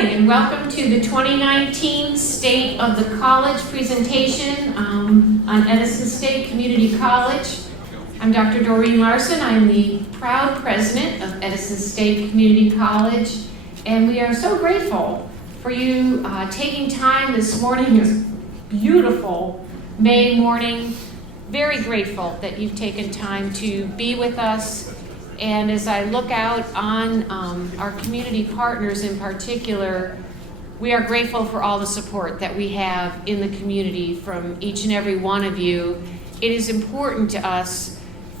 morning and welcome to the 2019 State of the College presentation on Edison State Community College. I'm Dr. Doreen Larson. I'm the proud president of Edison State Community College, and we are so grateful for you taking time this morning. It's beautiful May morning. Very grateful that you've taken time to be with us. And as I look out on our community partners in particular, we are grateful for all the support that we have in the community from each and every one of you. It is important to us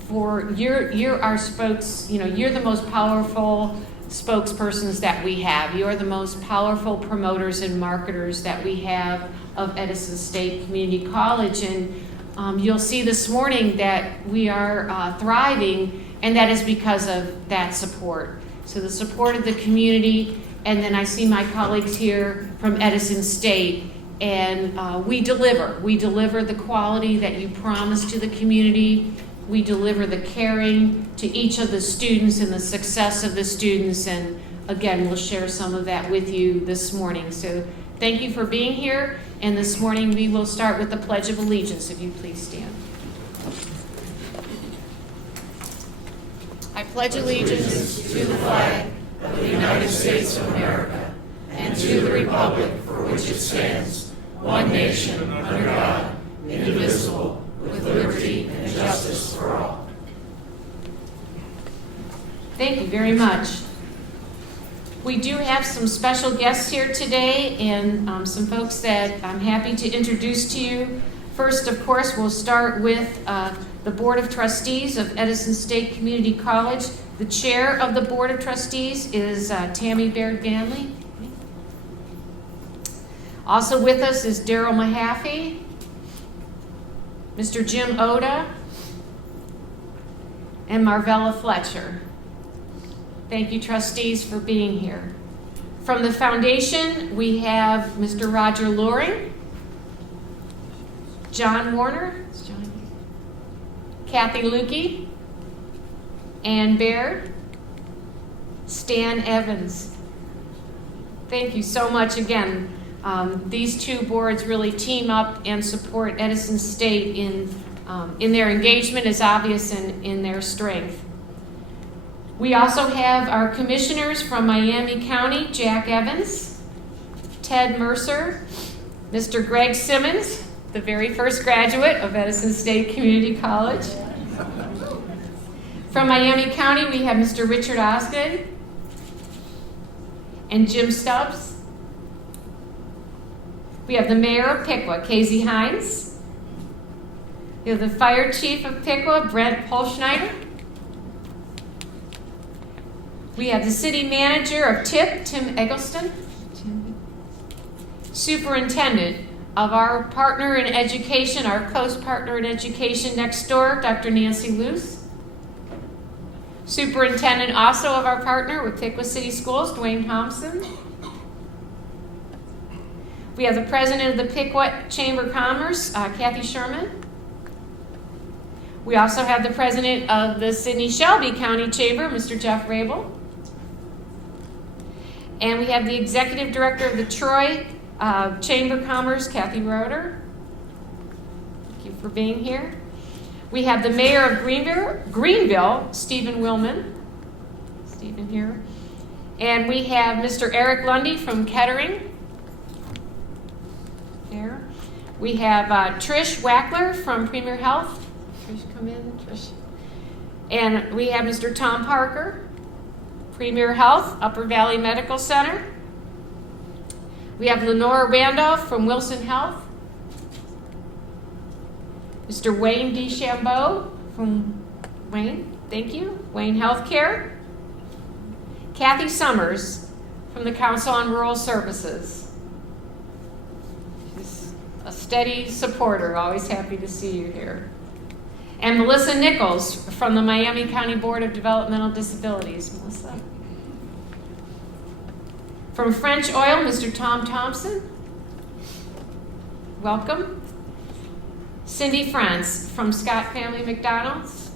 for you're our spokes, you're the most powerful spokespersons that we have. You're the most powerful promoters and marketers that we have of Edison State Community College. And you'll see this morning that we are thriving, and that is because of that support. So the support of the community, and then I see my colleagues here from Edison State, and we deliver. We deliver the quality that you promise to the community. We deliver the caring to each of the students and the success of the students, and again, we'll share some of that with you this morning. So thank you for being here, and this morning we will start with the Pledge of Allegiance, if you please stand. I pledge allegiance to the flag of the United States of America and to the republic for which it stands, one nation under God, indivisible, with liberty and justice for all. Thank you very much. We do have some special guests here today and some folks that I'm happy to introduce to you. First, of course, we'll start with the Board of Trustees of Edison State Community College. The chair of the Board of Trustees is Tammy Baird-Ganley. Also with us is Daryl Mahaffey, Mr. Jim Oda, and Marvella Fletcher. Thank you, trustees, for being here. From the foundation, we have Mr. Roger Loring, John Warner, Kathy Lukey, Ann Baird, Stan Evans. Thank you so much again. These two boards really team up and support Edison State in their engagement is obvious in their strength. We also have our commissioners from Miami County, Jack Evans, Ted Mercer, Mr. Greg Simmons, the very first graduate of Edison State Community College. From Miami County, we have Mr. Richard Osgood and Jim Stubbs. We have the mayor of Piqua, Casey Hines. We have the fire chief of Piqua, Brent Polschneider. We have the city manager of TIP, Tim Eggleston. Superintendent of our partner in education, our co-partner in education next door, Dr. Nancy Luce. Superintendent also of our partner with Piqua City Schools, Dwayne Thompson. We have the president of the Piqua Chamber of Commerce, Kathy Sherman. We also have the president of the Sidney-Shelby County Chamber, Mr. Jeff Rabel. And we have the executive director of the Troy Chamber of Commerce, Kathy Roeder. Thank you for being here. We have the mayor of Greenville, Stephen Willman. Stephen here. And we have Mr. Eric Lundy from Kettering. There. We have Trish Wackler from Premier Health. Trish, come in, Trish. And we have Mr. Tom Parker, Premier Health, Upper Valley Medical Center. We have Lenora Randolph from Wilson Health. Mr. Wayne DeChambeau from Wayne, thank you, Wayne Healthcare. Kathy Summers from the Council on Rural Services. She's a steady supporter, always happy to see you here. And Melissa Nichols from the Miami County Board of Developmental Disabilities. Melissa. From French Oil, Mr. Tom Thompson. Welcome. Cindy France from Scott Family McDonald's.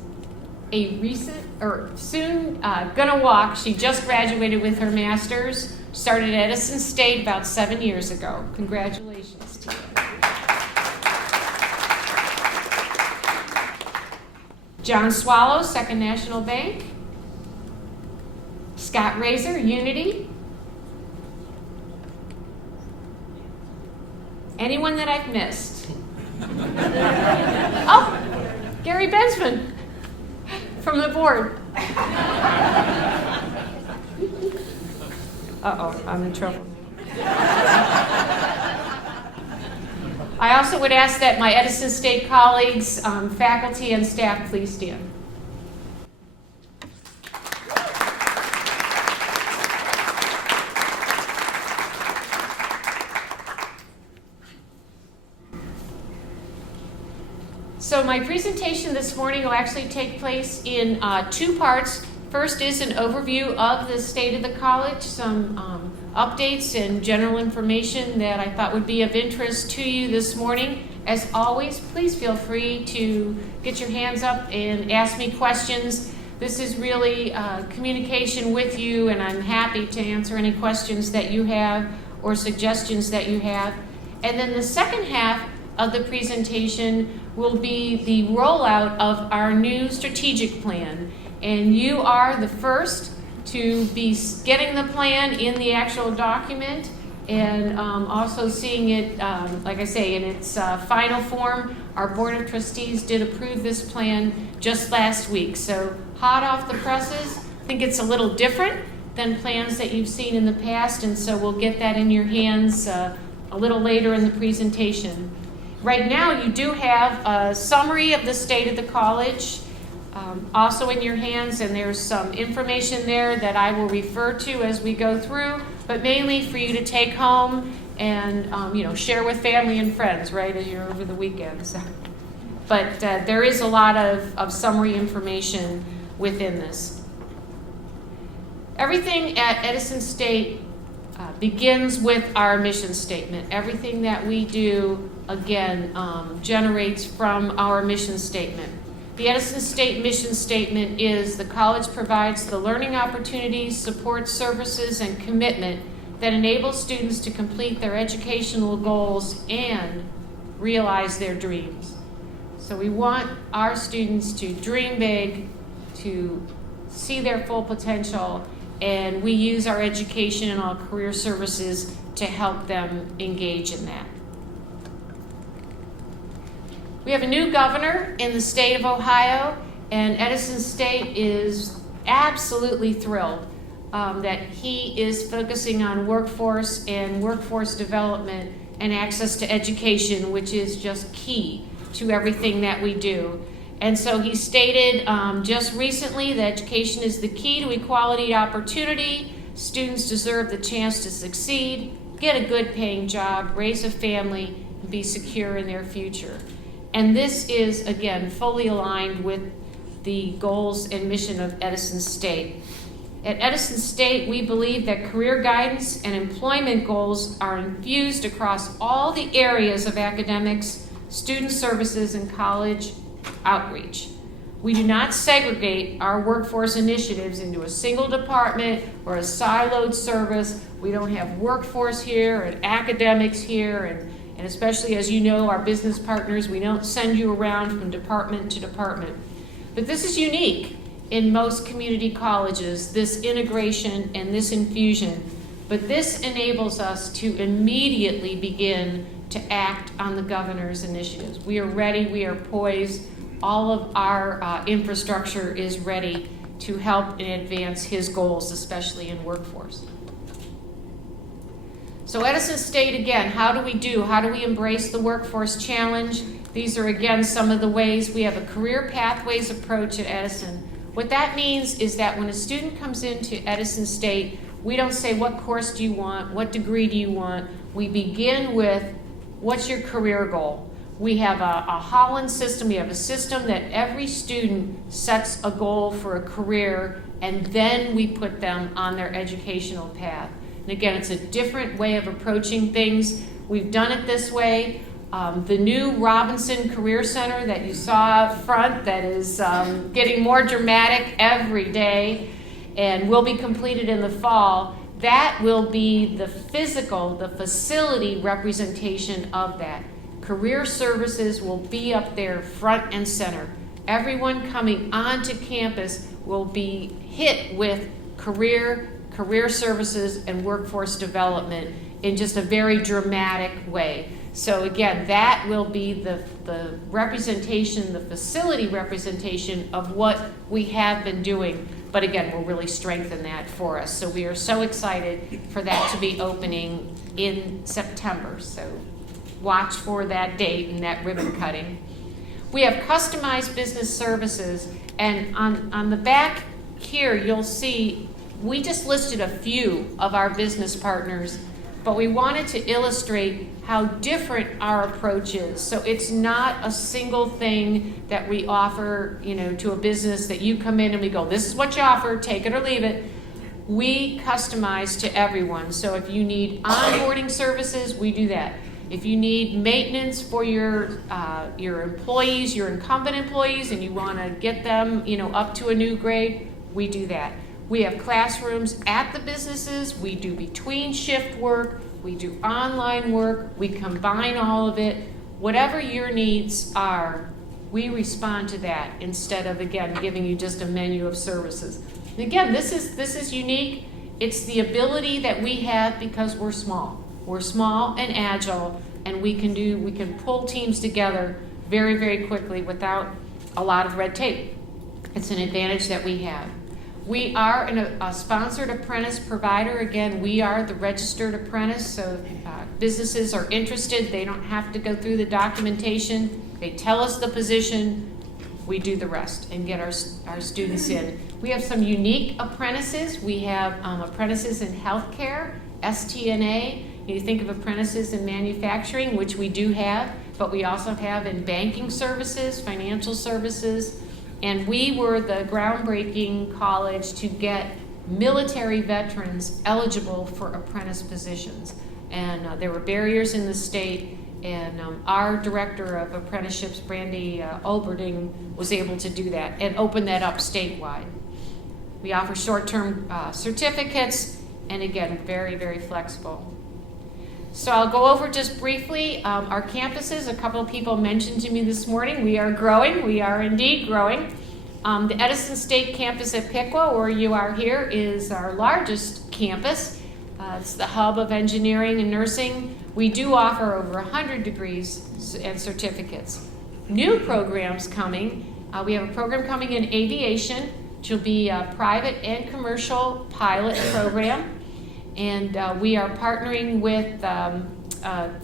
A recent, or soon gonna walk, she just graduated with her master's, Started at Edison State about 7 years ago. Congratulations to you. John Swallow, Second National Bank. Scott Razor, Unity. Anyone that I've missed? Oh, Gary Bensman from the board. Uh-oh, I'm in trouble. I also would ask that my Edison State colleagues, faculty, and staff please stand. So my presentation this morning will actually take place in 2 parts. First is an overview of the state of the college, some updates and general information that I thought would be of interest to you this morning. As always, please feel free to get your hands up and ask me questions. This is really communication with you, and I'm happy to answer any questions that you have or suggestions that you have. And then the second half of the presentation will be the rollout of our new strategic plan. And you are the first to be getting the plan in the actual document and also seeing it, like I say, in its final form. Our Board of Trustees did approve this plan just last week. So hot off the presses. I think it's a little different than plans that you've seen in the past, and so we'll get that in your hands a little later in the presentation. Right now, you do have a summary of the state of the college also in your hands, and there's some information there that I will refer to as we go through, but mainly for you to take home and share with family and friends, right, as you're over the weekends. But there is a lot of summary information within this. Everything at Edison State begins with our mission statement. Everything that we do, again, generates from our mission statement. The Edison State mission statement is: the college provides the learning opportunities, support services, and commitment that enable students to complete their educational goals and realize their dreams. So we want our students to dream big, to see their full potential, and we use our education and our career services to help them engage in that. We have a new governor in the state of Ohio, and Edison State is absolutely thrilled that he is focusing on workforce and workforce development and access to education, which is just key to everything that we do. And so he stated just recently that education is the key to equality opportunity. Students deserve the chance to succeed, get a good paying job, raise a family, and be secure in their future. And this is, again, fully aligned with the goals and mission of Edison State. At Edison State, we believe that career guidance and employment goals are infused across all the areas of academics, student services, and college outreach. We do not segregate our workforce initiatives into a single department or a siloed service. We don't have workforce here and academics here, and especially, as you know, our business partners, we don't send you around from department to department. But this is unique in most community colleges, this integration and this infusion. But this enables us to immediately begin to act on the governor's initiatives. We are ready, we are poised. All of our infrastructure is ready to help and advance his goals, especially in workforce. So Edison State, again, how do we embrace the workforce challenge? These are, again, some of the ways. We have a career pathways approach at Edison. What that means is that when a student comes into Edison State, we don't say, what course do you want? What degree do you want? We begin with, what's your career goal? We have a Holland system. We have a system that every student sets a goal for a career, and then we put them on their educational path. And again, it's a different way of approaching things. We've done it this way. The new Robinson Career Center that you saw up front, that is getting more dramatic every day and will be completed in the fall, that will be the facility representation of that. Career services will be up there front and center. Everyone coming onto campus will be hit with career services and workforce development in just a very dramatic way. So again, that will be the representation, the facility representation of what we have been doing. But again, we'll really strengthen that for us. So we are so excited for that to be opening in September. So watch for that date and that ribbon cutting. We have customized business services, and on the back here you'll see we just listed a few of our business partners, but we wanted to illustrate how different our approach is. So it's not a single thing that we offer, to a business that you come in and we go, this is what you offer, take it or leave it. We customize to everyone. So if you need onboarding services, we do that. If you need maintenance for your employees, your incumbent employees, and you want to get them, up to a new grade, we do that. We have classrooms at the businesses. We do between shift work. We do online work. We combine all of it. Whatever your needs are, we respond to that instead of, again, giving you just a menu of services. And again, this is unique. It's the ability that we have because we're small. We're small and agile, and we can pull teams together very, very quickly without a lot of red tape. It's an advantage that we have. We are a sponsored apprentice provider. Again, we are the registered apprentice, so if businesses are interested, they don't have to go through the documentation. They tell us the position, we do the rest and get our students in. We have some unique apprentices. We have apprentices in healthcare, STNA. You think of apprentices in manufacturing, which we do have, but we also have in banking services, financial services, and we were the groundbreaking college to get military veterans eligible for apprentice positions. And there were barriers in the state, and our director of apprenticeships, Brandy Olberding, was able to do that and open that up statewide. We offer short-term certificates, and again, very, very flexible. So I'll go over just briefly our campuses. A couple of people mentioned to me this morning, we are growing. We are indeed growing. The Edison State campus at Piqua, where you are here, is our largest campus. It's the hub of engineering and nursing. We do offer over 100 degrees and certificates. New programs coming. We have a program coming in aviation, which will be a private and commercial pilot program. And we are partnering with a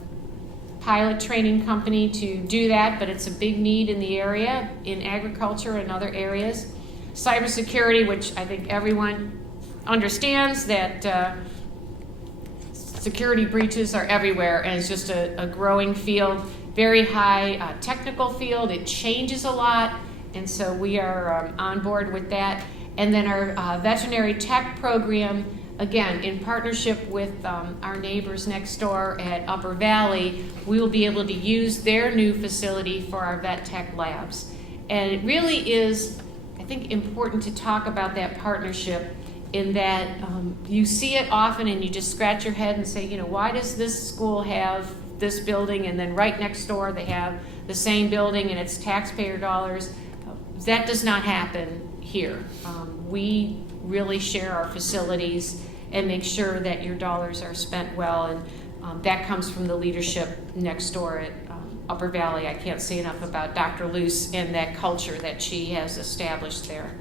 pilot training company to do that, but it's a big need in the area, in agriculture and other areas. Cybersecurity, which I think everyone understands that security breaches are everywhere, and it's just a growing field, very high technical field. It changes a lot, and so we are on board with that. And then our veterinary tech program, again, in partnership with our neighbors next door at Upper Valley, we will be able to use their new facility for our vet tech labs. And it really is, I think, important to talk about that partnership in that you see it often and you just scratch your head and say, why does this school have this building and then right next door they have the same building and it's taxpayer dollars? That does not happen here. We really share our facilities and make sure that your dollars are spent well, and that comes from the leadership next door at Upper Valley. I can't say enough about Dr. Luce and that culture that she has established there.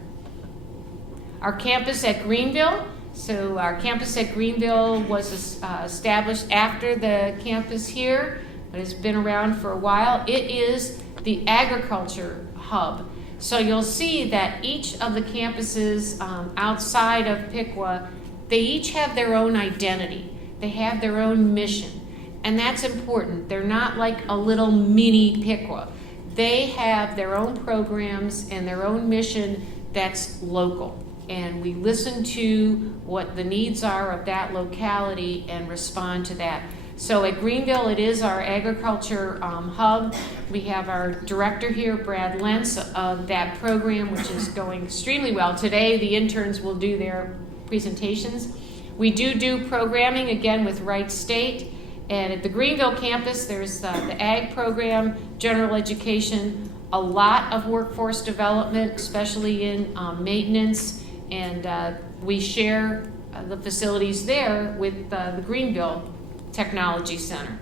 Our campus at Greenville. So our campus at Greenville was established after the campus here, but it's been around for a while. It is the agriculture hub. So you'll see that each of the campuses outside of Piqua, they each have their own identity. They have their own mission. And that's important. They're not like a little mini Piqua. They have their own programs and their own mission that's local. And we listen to what the needs are of that locality and respond to that. So at Greenville, it is our agriculture hub. We have our director here, Brad Lentz, of that program, which is going extremely well. Today, the interns will do their presentations. We do programming, again, with Wright State. And at the Greenville campus, there's the ag program, general education, a lot of workforce development, especially in maintenance. And we share the facilities there with the Greenville Technology Center.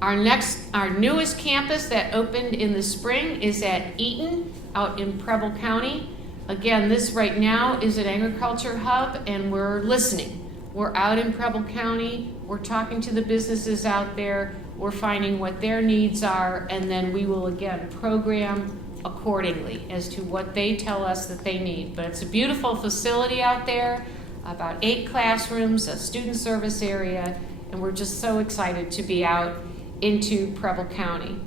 Our newest campus that opened in the spring is at Eaton out in Preble County. Again, this right now is an agriculture hub, and we're listening. We're out in Preble County, we're talking to the businesses out there, we're finding what their needs are, and then we will again program accordingly as to what they tell us that they need. But it's a beautiful facility out there, about 8 classrooms, a student service area, and we're just so excited to be out into Preble County.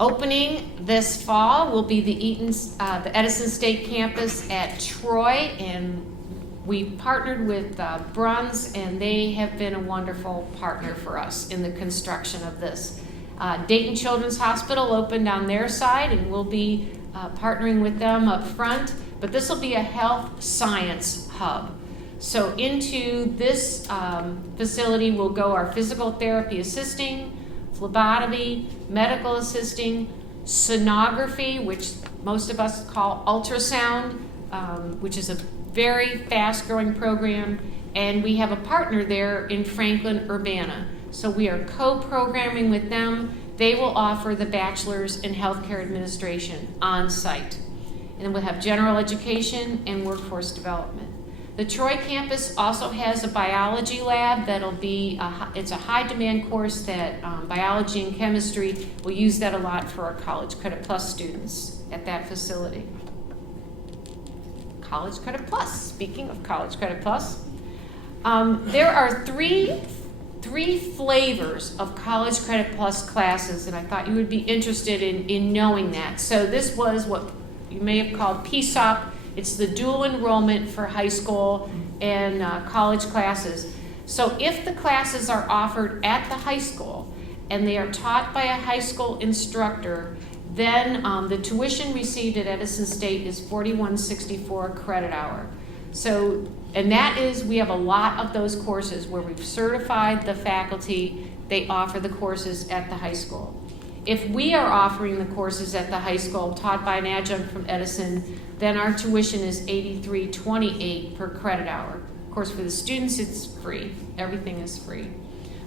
Opening this fall will be the Edison State campus at Troy, and we partnered with Bruns, and they have been a wonderful partner for us in the construction of this. Dayton Children's Hospital opened on their side, and we'll be partnering with them up front, but this will be a health science hub. So into this facility will go our physical therapy assisting, phlebotomy, medical assisting, sonography, which most of us call ultrasound, which is a very fast-growing program, and we have a partner there in Franklin-Urbana. So we are co-programming with them. They will offer the bachelor's in healthcare administration on site. And then we'll have general education and workforce development. The Troy campus also has a biology lab that'll be, it's a high demand course that biology and chemistry, will use that a lot for our College Credit Plus students at that facility. College Credit Plus, speaking of College Credit Plus, there are three flavors of College Credit Plus classes, and I thought you would be interested in knowing that. So this was what you may have called PSOP. It's the dual enrollment for high school and college classes. So if the classes are offered at the high school and they are taught by a high school instructor, then the tuition received at Edison State is $41.64 credit hour. So, and that is, we have a lot of those courses where we've certified the faculty, they offer the courses at the high school. If we are offering the courses at the high school taught by an adjunct from Edison, then our tuition is $83.28 per credit hour. Of course, for the students, it's free. Everything is free.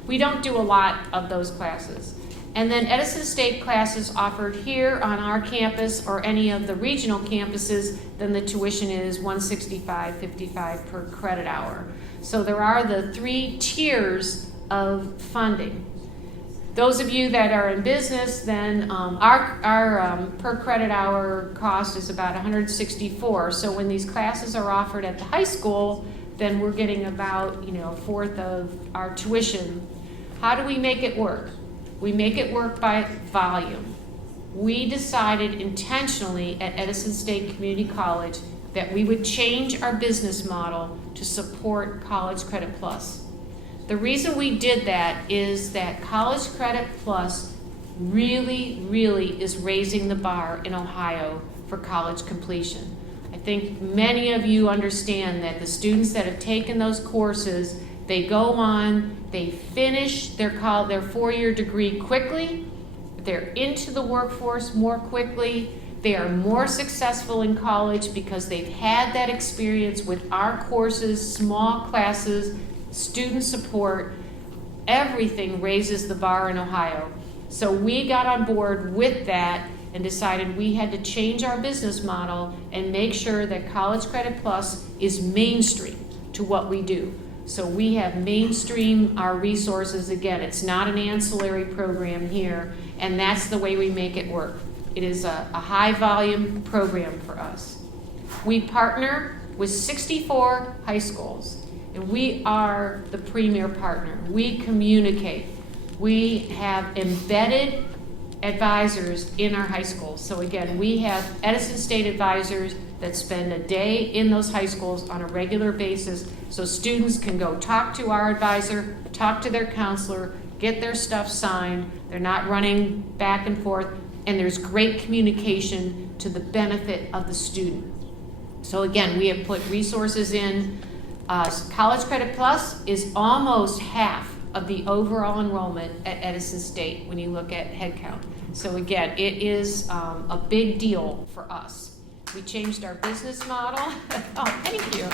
We don't do a lot of those classes. And then Edison State classes offered here on our campus or any of the regional campuses, then the tuition is $165.55 per credit hour. So there are the 3 tiers of funding. Those of you that are in business, then our per credit hour cost is about $164. So when these classes are offered at the high school, then we're getting about a fourth of our tuition. How do we make it work? We make it work by volume. We decided intentionally at Edison State Community College that we would change our business model to support College Credit Plus. The reason we did that is that College Credit Plus really is raising the bar in Ohio for college completion. I think many of you understand that the students that have taken those courses, they go on, they finish their 4-year degree quickly, they're into the workforce more quickly, they are more successful in college because they've had that experience with our courses, small classes, student support. Everything raises the bar in Ohio. So we got on board with that and decided we had to change our business model and make sure that College Credit Plus is mainstream to what we do. So we have mainstream our resources. Again, it's not an ancillary program here, and that's the way we make it work. It is a high volume program for us. We partner with 64 high schools, and we are the premier partner. We communicate. We have embedded advisors in our high schools. So again, we have Edison State advisors that spend a day in those high schools on a regular basis, so students can go talk to our advisor, talk to their counselor, get their stuff signed. They're not running back and forth, and there's great communication to the benefit of the student. So again, we have put resources in. College Credit Plus is almost half of the overall enrollment at Edison State when you look at headcount. So again, it is a big deal for us. We changed our business model. Oh, thank you.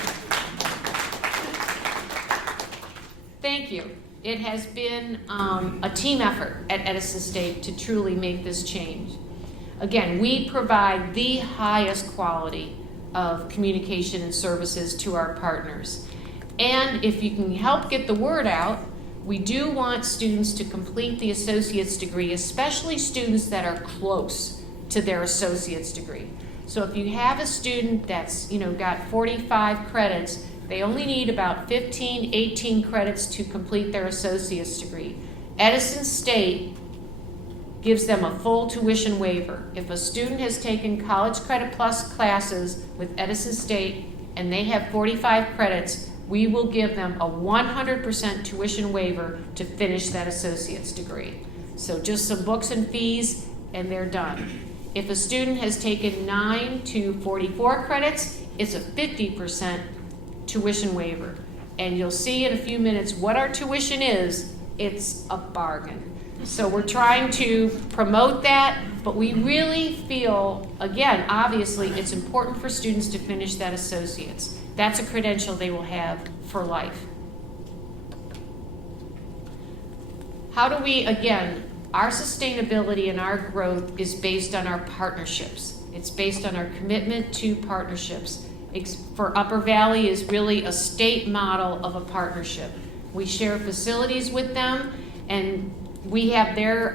Thank you. It has been a team effort at Edison State to truly make this change. Again, we provide the highest quality of communication and services to our partners. And if you can help get the word out, we do want students to complete the associate's degree, especially students that are close to their associate's degree. So if you have a student that's got 45 credits, they only need about 15, 18 credits to complete their associate's degree. Edison State gives them a full tuition waiver. If a student has taken College Credit Plus classes with Edison State and they have 45 credits, we will give them a 100% tuition waiver to finish that associate's degree. So just some books and fees, and they're done. If a student has taken 9 to 44 credits, it's a 50% tuition waiver. And you'll see in a few minutes what our tuition is. It's a bargain. So we're trying to promote that, but we really feel, again, obviously, it's important for students to finish that associate's. That's a credential they will have for life. How do we, again, our sustainability and our growth is based on our partnerships. It's based on our commitment to partnerships. For Upper Valley is really a state model of a partnership. We share facilities with them, and we have their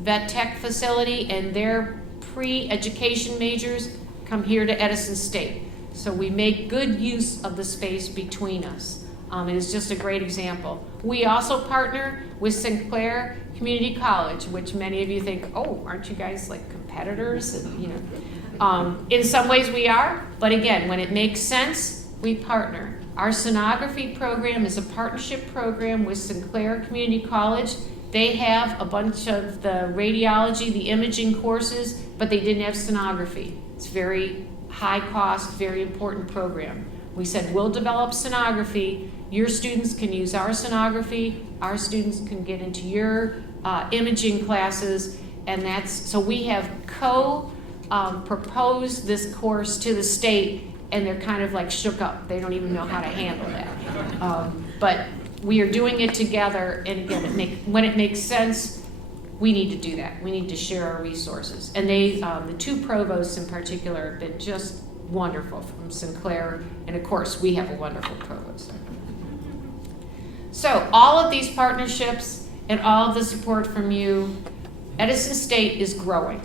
vet tech facility, and their pre-education majors come here to Edison State. So we make good use of the space between us. It is just a great example. We also partner with Sinclair Community College, which many of you think, oh, aren't you guys like competitors? And, in some ways we are, but again, when it makes sense, we partner. Our sonography program is a partnership program with Sinclair Community College. They have a bunch of the radiology, the imaging courses, but they didn't have sonography. It's very high cost, very important program. We said, we'll develop sonography. Your students can use our sonography. Our students can get into your imaging classes. And so we have proposed this course to the state, and they're kind of like shook up. They don't even know how to handle that. But we are doing it together, and again, when it makes sense, we need to do that. We need to share our resources. And the two provosts in particular have been just wonderful from Sinclair, and of course, we have a wonderful provost. So all of these partnerships and all of the support from you, Edison State is growing.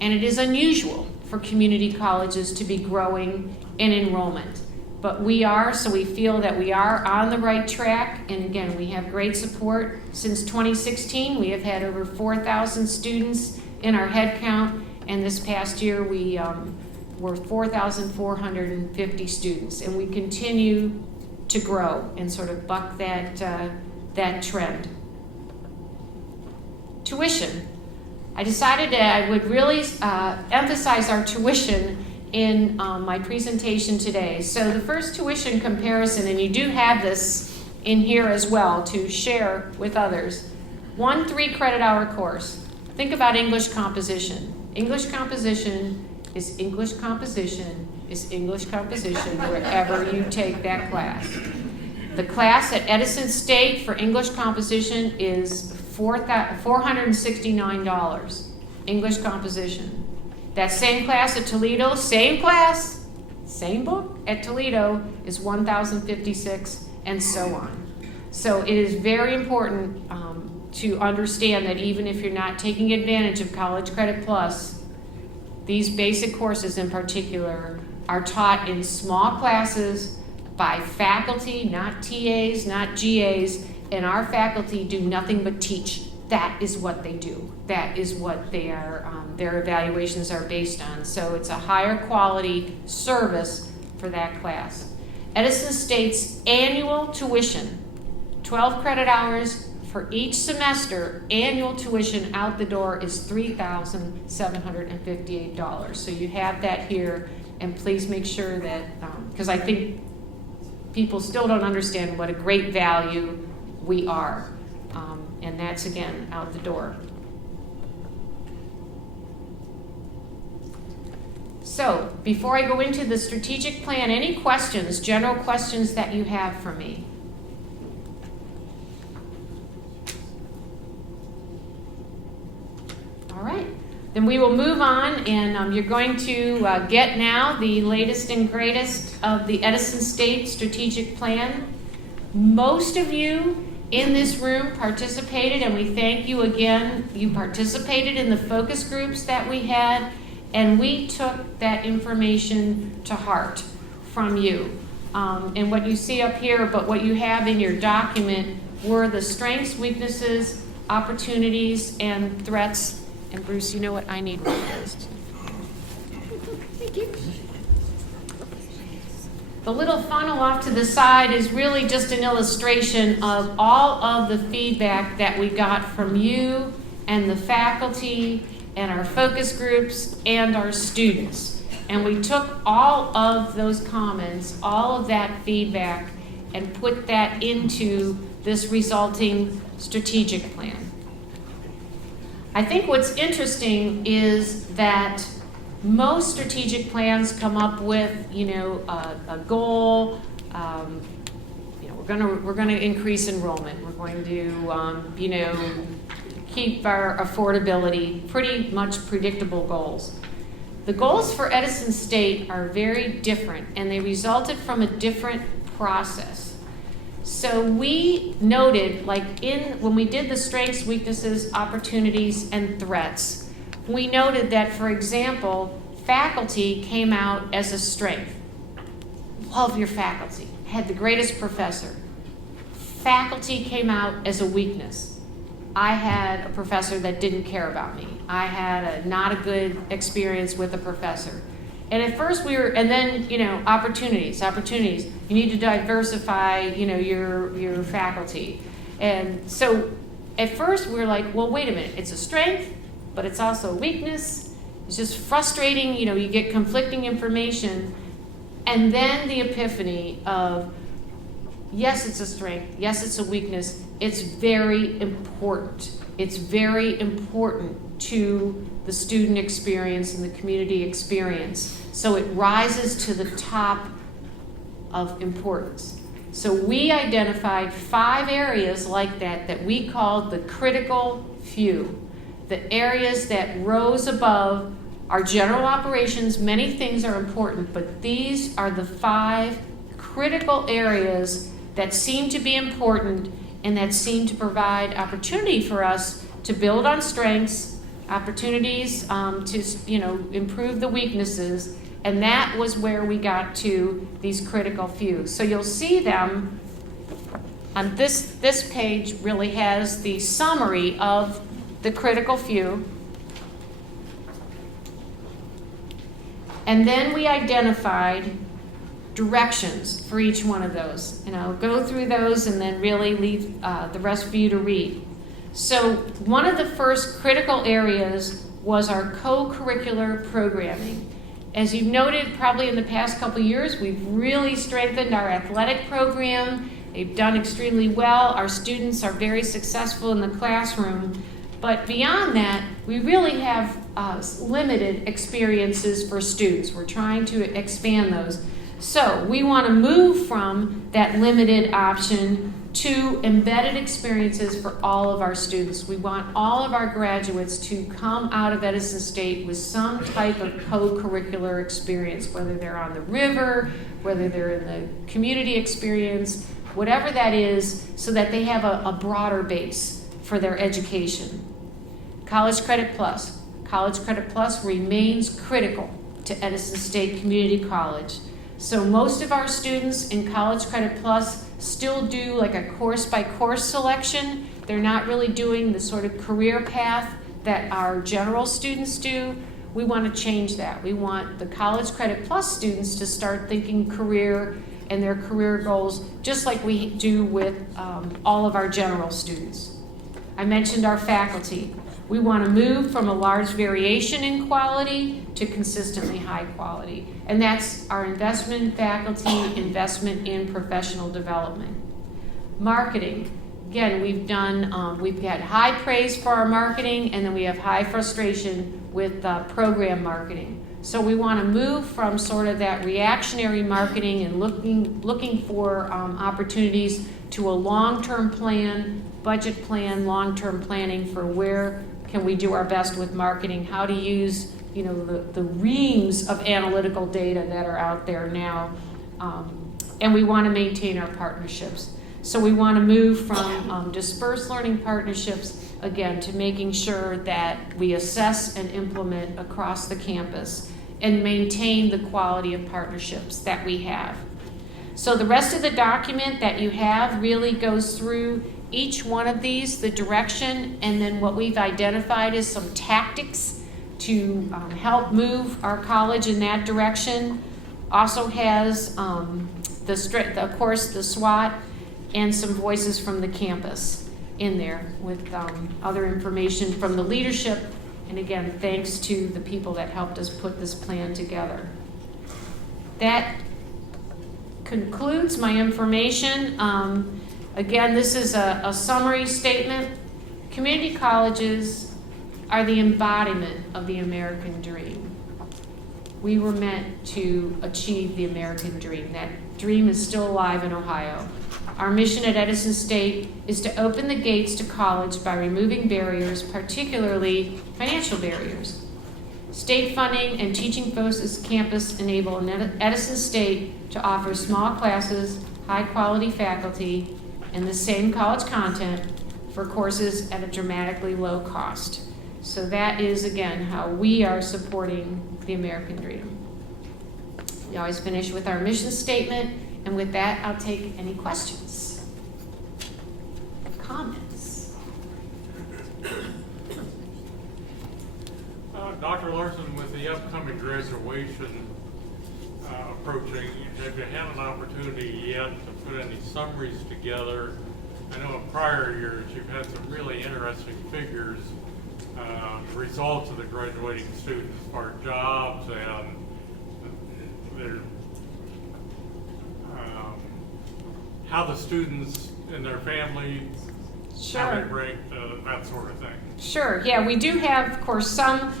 And it is unusual for community colleges to be growing in enrollment. But we are, so we feel that we are on the right track. And again, we have great support. Since 2016, we have had over 4,000 students in our head count. And this past year, we were 4,450 students. And we continue to grow and sort of buck that trend. Tuition. I decided that I would really emphasize our tuition in my presentation today. So the first tuition comparison, and you do have this in here as well to share with others. 1 3-credit hour course. Think about English composition. English composition is English composition is English composition wherever you take that class. The class at Edison State for English composition is $469, English composition. That same class at Toledo, same class, same book at Toledo is $1,056, and so on. So it is very important to understand that even if you're not taking advantage of College Credit Plus, these basic courses in particular are taught in small classes by faculty, not TAs, not GAs, and our faculty do nothing but teach. That is what they do. That is what they are, their evaluations are based on. So it's a higher quality service for that class. Edison State's annual tuition, 12 credit hours for each semester, annual tuition out the door is $3,758. So you have that here And please make sure that, because I think people still don't understand what a great value we are. And that's, again, out the door. So, before I go into the strategic plan, any questions, general questions that you have for me? All right. Then we will move on, and you're going to get now the latest and greatest of the Edison State Strategic Plan. Most of you in this room participated, and we thank you again. You participated in the focus groups that we had, and we took that information to heart from you. And what you see up here, but what you have in your document were the strengths, weaknesses, opportunities, and threats. And Bruce, you know what? I need one of those too. Thank you. The little funnel off to the side is really just an illustration of all of the feedback that we got from you and the faculty and our focus groups and our students. And we took all of those comments, all of that feedback, and put that into this resulting strategic plan. I think what's interesting is that most strategic plans come up with, a goal. We're going to increase enrollment. We're going to, keep our affordability. Pretty much predictable goals. The goals for Edison State are very different, and they resulted from a different process. So we noted, when we did the strengths, weaknesses, opportunities, and threats, we noted that, for example, faculty came out as a strength. Love your faculty. Had the greatest professor. Faculty came out as a weakness. I had a professor that didn't care about me. I had not a good experience with a professor. And at first opportunities. You need to diversify, your faculty. And so at first we were like, well, wait a minute, it's a strength, but it's also a weakness. It's just frustrating, you get conflicting information. And then the epiphany of, yes, it's a strength, yes, it's a weakness. It's very important. It's very important to the student experience and the community experience. So it rises to the top of importance. So we identified 5 areas like that we called the critical few. The areas that rose above our general operations. Many things are important, but these are the 5 critical areas that seem to be important and that seem to provide opportunity for us to build on strengths, opportunities to improve the weaknesses, and that was where we got to these critical few. So you'll see them on this page. Really has the summary of the critical few, and then we identified directions for each one of those, and I'll go through those and then really leave the rest for you to read. So one of the first critical areas was our co-curricular programming. As you've noted probably in the past couple years, we've really strengthened our athletic program. They've done extremely well. Our students are very successful in the classroom. But beyond that, we really have limited experiences for students. We're trying to expand those. So we want to move from that limited option to embedded experiences for all of our students. We want all of our graduates to come out of Edison State with some type of co-curricular experience, whether they're on the river, whether they're in the community experience, whatever that is, so that they have a broader base for their education. College Credit Plus. College Credit Plus remains critical to Edison State Community College. So most of our students in College Credit Plus still do like a course-by-course selection. They're not really doing the sort of career path that our general students do. We want to change that. We want the College Credit Plus students to start thinking career and their career goals just like we do with all of our general students. I mentioned our faculty. We want to move from a large variation in quality to consistently high quality. And that's our investment in faculty, investment in professional development. Marketing. Again, we've had high praise for our marketing, and then we have high frustration with program marketing. So we want to move from sort of that reactionary marketing and looking for opportunities to a long-term plan, budget plan, long-term planning for where can we do our best with marketing, how to use the reams of analytical data that are out there now, and we want to maintain our partnerships. So we want to move from dispersed learning partnerships, again, to making sure that we assess and implement across the campus and maintain the quality of partnerships that we have. So the rest of the document that you have really goes through each one of these, the direction, and then what we've identified is some tactics to help move our college in that direction. Also has of course, the SWOT, and some voices from the campus in there with other information from the leadership. And again, thanks to the people that helped us put this plan together. That concludes my information. Again, this is a summary statement. Community colleges are the embodiment of the American dream. We were meant to achieve the American dream. That dream is still alive in Ohio. Our mission at Edison State is to open the gates to college by removing barriers, particularly financial barriers. State funding and teaching-focused campus enable Edison State to offer small classes, high-quality faculty, and the same college content for courses at a dramatically low cost. So that is, again, how we are supporting the American dream. We always finish with our mission statement. And with that, I'll take any questions, comments. Dr. Larson, with the upcoming graduation approaching, have you had an opportunity yet to put any summaries together? I know in prior years you've had some really interesting figures, the results of the graduating students as far as jobs and their how the students and their families, how they rank, that sort of thing. Sure, yeah, we do have, of course, some.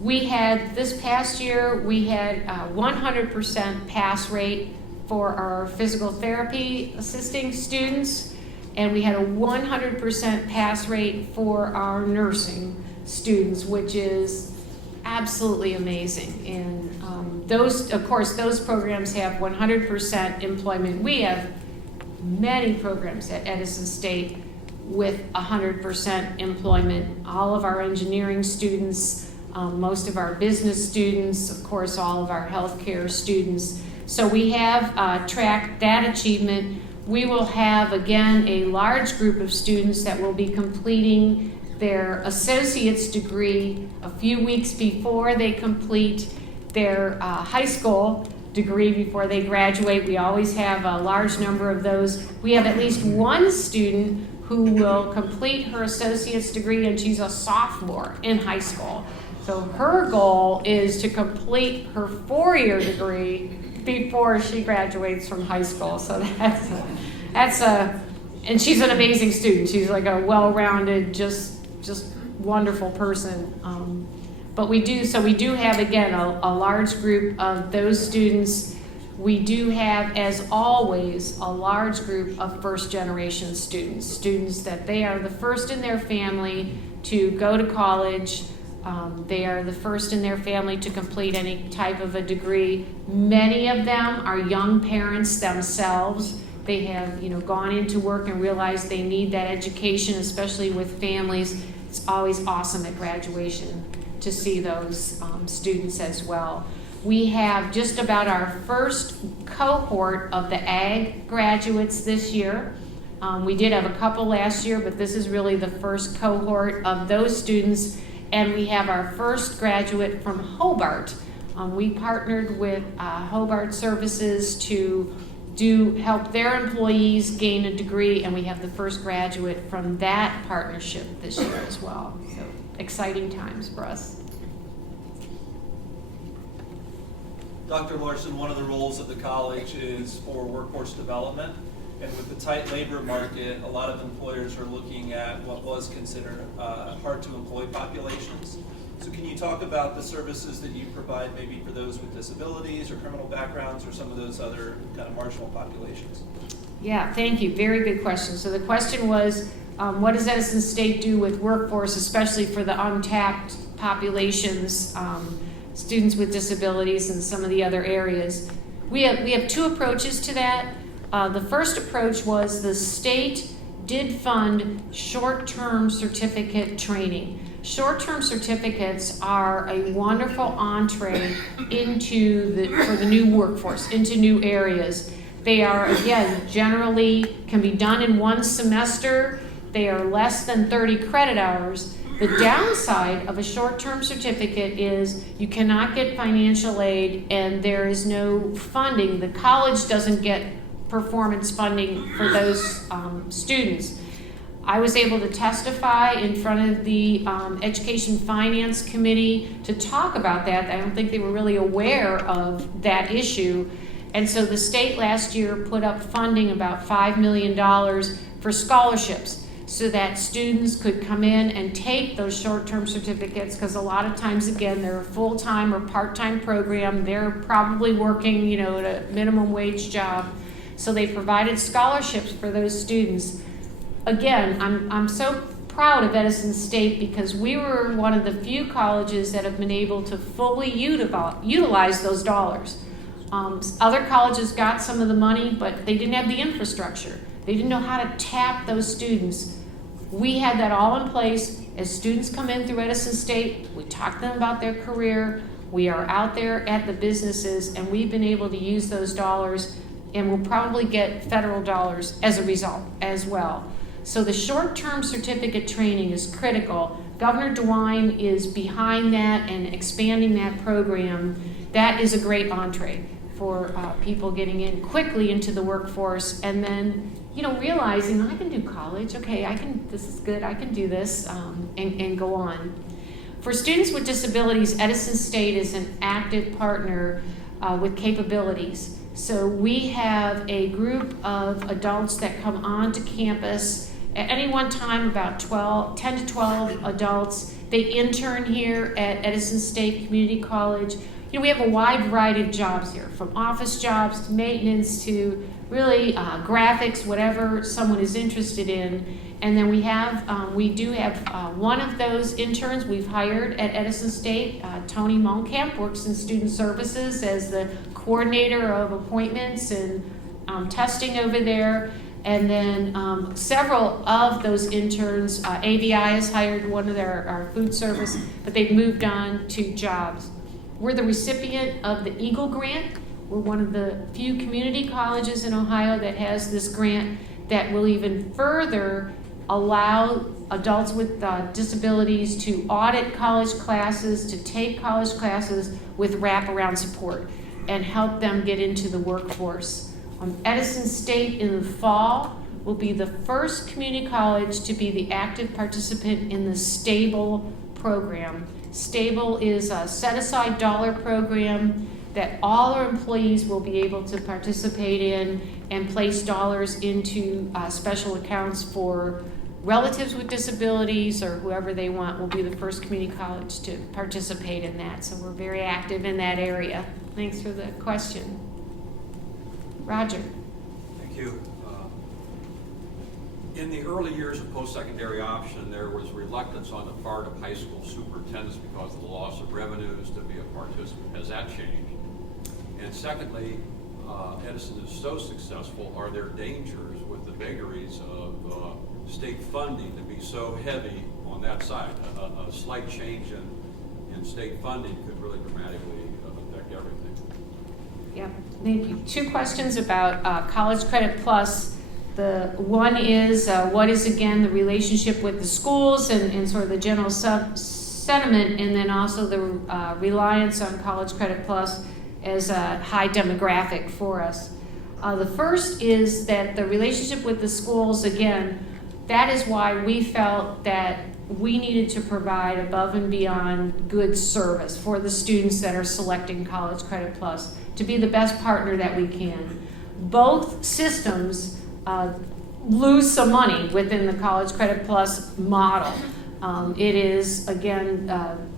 We had, this past year, we had a 100% pass rate for our physical therapy assisting students, and we had a 100% pass rate for our nursing students, which is absolutely amazing. And those, of course, those programs have 100% employment. We have many programs at Edison State with 100% employment. All of our engineering students, most of our business students, of course, all of our healthcare students. So we have tracked that achievement. We will have, again, a large group of students that will be completing their associate's degree a few weeks before they complete their high school degree, before they graduate. We always have a large number of those. We have at least one student who will complete her associate's degree, and she's a sophomore in high school. So her goal is to complete her 4-year degree before she graduates from high school. So and she's an amazing student. She's like a well-rounded, just wonderful person. But we do have, again, a large group of those students. We do have, as always, a large group of first-generation students that they are the first in their family to go to college. They are the first in their family to complete any type of a degree. Many of them are young parents themselves. They have, gone into work and realized they need that education, especially with families. It's always awesome at graduation to see those students as well. We have just about our first cohort of the ag graduates this year. We did have a couple last year, but this is really the first cohort of those students. And we have our first graduate from Hobart. We partnered with Hobart Services to do help their employees gain a degree, and we have the first graduate from that partnership this year as well. So exciting times for us. Dr. Larson, one of the roles of the college is for workforce development. And with the tight labor market, a lot of employers are looking at what was considered hard-to-employ populations. So can you talk about the services that you provide maybe for those with disabilities or criminal backgrounds or some of those other kind of marginal populations? Yeah, thank you. Very good question. So the question was, what does Edison State do with workforce, especially for the untapped populations, students with disabilities and some of the other areas? We have two approaches to that. The first approach was the state did fund short-term certificate training. Short-term certificates are a wonderful entree for the new workforce, into new areas. They are, again, generally can be done in one semester. They are less than 30 credit hours. The downside of a short-term certificate is you cannot get financial aid and there is no funding. The college doesn't get performance funding for those students. I was able to testify in front of the Education Finance Committee to talk about that. I don't think they were really aware of that issue. And so the state last year put up funding, about $5 million for scholarships, so that students could come in and take those short-term certificates, because a lot of times, again, they're a full-time or part-time program. They're probably working, at a minimum wage job. So they provided scholarships for those students. Again, I'm so proud of Edison State because we were one of the few colleges that have been able to fully utilize those dollars. Other colleges got some of the money, but they didn't have the infrastructure. They didn't know how to tap those students. We had that all in place. As students come in through Edison State, we talk to them about their career. We are out there at the businesses, and we've been able to use those dollars, and we'll probably get federal dollars as a result as well. So the short-term certificate training is critical. Governor DeWine is behind that and expanding that program. That is a great entree for people getting in quickly into the workforce, and then realizing I can do college. Okay, this is good. I can do this, and go on. For students with disabilities, Edison State is an active partner with capabilities. So we have a group of adults that come onto campus at any one time, about 10 to 12 adults. They intern here at Edison State Community College. We have a wide variety of jobs here, from office jobs to maintenance to really graphics, whatever someone is interested in. And then we do have one of those interns we've hired at Edison State. Tony Monkamp works in student services as the coordinator of appointments and testing over there. And then several of those interns, AVI has hired one of our food service, but they've moved on to jobs. We're the recipient of the Eagle Grant. We're one of the few community colleges in Ohio that has this grant that will even further allow adults with disabilities to audit college classes, to take college classes with wraparound support and help them get into the workforce. Edison State in the fall will be the first community college to be the active participant in the STABLE program. STABLE is a set-aside dollar program that all our employees will be able to participate in and place dollars into special accounts for relatives with disabilities or whoever they want. Will be the first community college to participate in that. So we're very active in that area. Thanks for the question. Roger. Thank you. In the early years of post-secondary option, there was reluctance on the part of high school superintendents because of the loss of revenues to be a participant. Has that changed? And secondly, Edison is so successful, are there dangers with the vagaries of state funding to be so heavy on that side? A slight change in state funding could really dramatically affect everything. Yep, thank you. Two questions about College Credit Plus. The one is what is, again, the relationship with the schools and sort of the general sentiment, and then also the reliance on College Credit Plus as a high demographic for us. The first is that the relationship with the schools, again, that is why we felt that we needed to provide above and beyond good service for the students that are selecting College Credit Plus, to be the best partner that we can. Both systems lose some money within the College Credit Plus model. It is, again,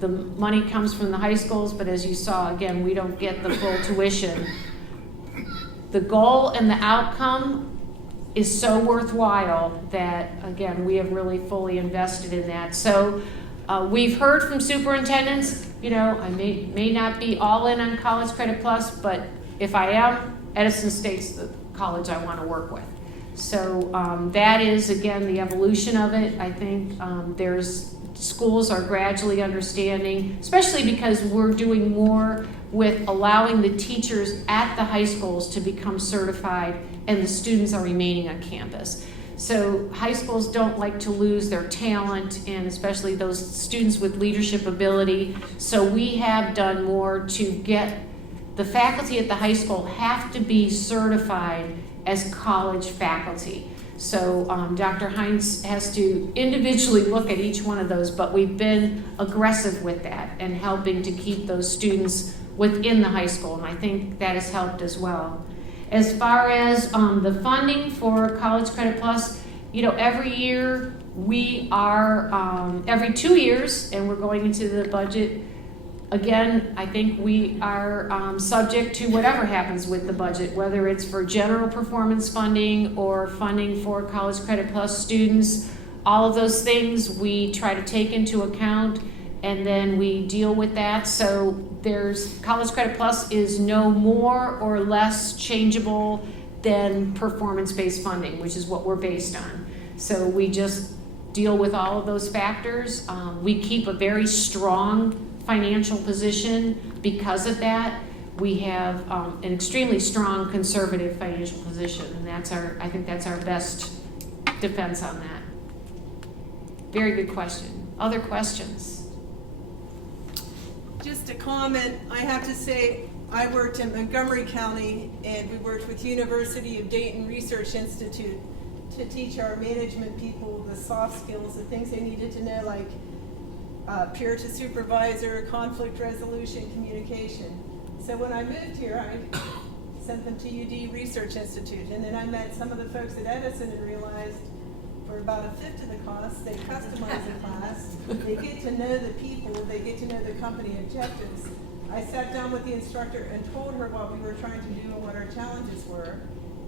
the money comes from the high schools, but as you saw, again, we don't get the full tuition. The goal and the outcome is so worthwhile that, again, we have really fully invested in that. So we've heard from superintendents, I may not be all in on College Credit Plus, but if I am, Edison State's the college I want to work with. So that is, again, the evolution of it. I think schools are gradually understanding, especially because we're doing more with allowing the teachers at the high schools to become certified and the students are remaining on campus. So high schools don't like to lose their talent, and especially those students with leadership ability. So we have done more to get the faculty at the high school have to be certified as college faculty. So Dr. Heinz has to individually look at each one of those, but we've been aggressive with that and helping to keep those students within the high school, and I think that has helped as well. As far as the funding for College Credit Plus, every year we are, every 2 years, and we're going into the budget. Again, I think we are subject to whatever happens with the budget, whether it's for general performance funding or funding for College Credit Plus students. All of those things we try to take into account, and then we deal with that. So College Credit Plus is no more or less changeable than performance-based funding, which is what we're based on. So we just deal with all of those factors. We keep a very strong financial position because of that. We have an extremely strong conservative financial position, and I think that's our best defense on that. Very good question. Other questions? Just a comment, I have to say, I worked in Montgomery County, and we worked with University of Dayton Research Institute to teach our management people the soft skills, the things they needed to know, like peer to supervisor, conflict resolution, communication. So when I moved here, I sent them to UD Research Institute, and then I met some of the folks at Edison and realized for about a fifth of the cost, they customize the class, they get to know the people, they get to know the company objectives. I sat down with the instructor and told her what we were trying to do and what our challenges were.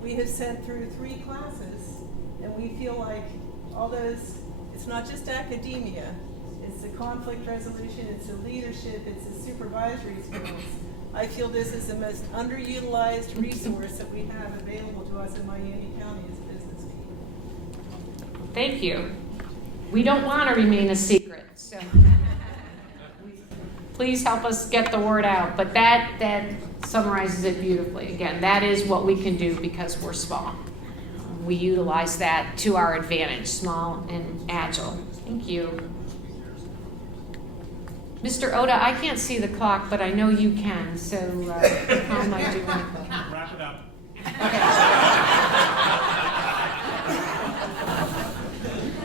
We have sent through 3 classes, and we feel like all those, it's not just academia, it's the conflict resolution, it's the leadership, it's the supervisory skills. I feel this is the most underutilized resource that we have available to us in Miami County as a business team. Thank you. We don't want to remain a secret, so please help us get the word out. But that summarizes it beautifully. Again, that is what we can do because we're small. We utilize that to our advantage, small and agile. Thank you. Mr. Oda, I can't see the clock, but I know you can, so how am I doing? Wrap it up.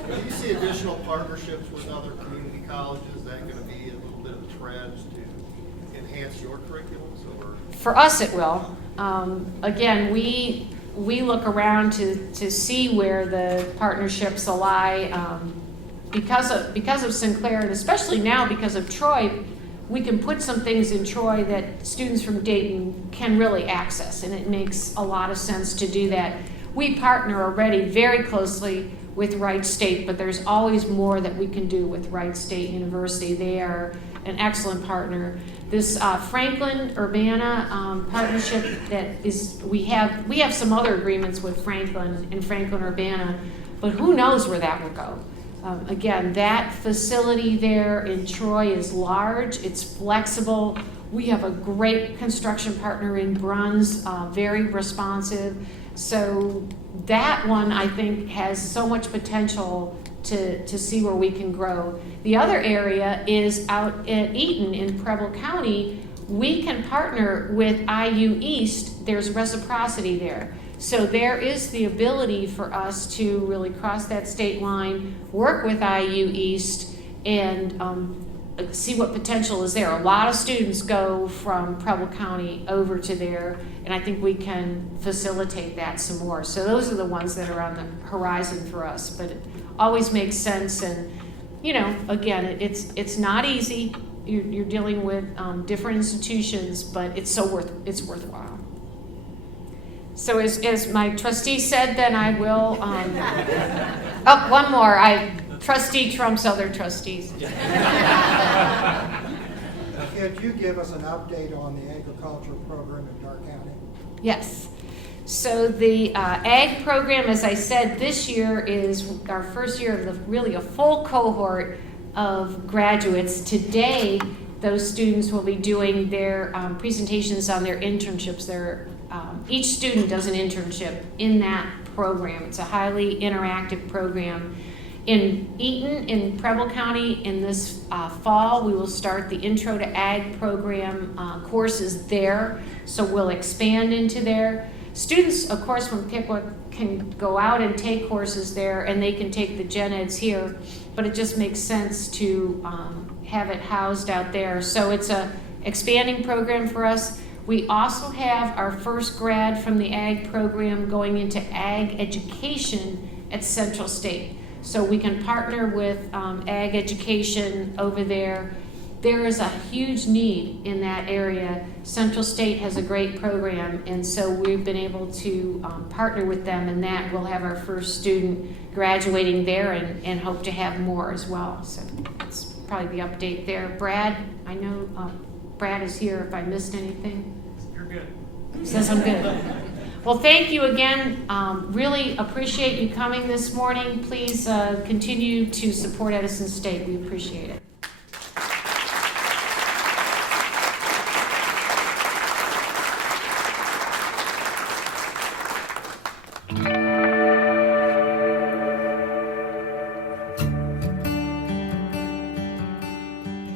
Do you see additional partnerships with other community colleges? Is that going to be a little bit of a trend to enhance your curriculums? Or? For us, it will. Again, we look around to see where the partnerships lie. Because of Sinclair, and especially now because of Troy, we can put some things in Troy that students from Dayton can really access, and it makes a lot of sense to do that. We partner already very closely with Wright State, but there's always more that we can do with Wright State University. They are an excellent partner. This Franklin-Urbana partnership that is, we have some other agreements with Franklin and Franklin-Urbana, but who knows where that will go. Again, that facility there in Troy is large, it's flexible. We have a great construction partner in Bruns, very responsive. So that one, I think, has so much potential to see where we can grow. The other area is out at Eaton in Preble County. We can partner with IU East. there's reciprocity there. So there is the ability for us to really cross that state line, work with IU East, and see what potential is there. A lot of students go from Preble County over to there, and I think we can facilitate that some more. So those are the ones that are on the horizon for us, but it always makes sense. And you know, again, it's not easy. You're dealing with different institutions, but it's worthwhile. So as my trustee said, then I will. Oh, one more. Trustee trumps other trustees. Could you give us an update on the agricultural program in Dark County? Yes. So the ag program, as I said, this year is our first year of really a full cohort of graduates. Today, those students will be doing their presentations on their internships. Each student does an internship in that program. It's a highly interactive program. In Eaton, in Preble County, in this fall, we will start the Intro to Ag program courses there. So we'll expand into there. Students, of course, from Pickwick can go out and take courses there, and they can take the gen eds here, but it just makes sense to have it housed out there. So it's a expanding program for us. We also have our first grad from the ag program going into ag education at Central State. So we can partner with ag education over there. There is a huge need in that area. Central State has a great program, and so we've been able to partner with them, and that we'll have our first student graduating there and hope to have more as well. So that's probably the update there. Brad, I know Brad is here if I missed anything. You're good. He says I'm good. Well, thank you again. Really appreciate you coming this morning. Please continue to support Edison State. We appreciate it.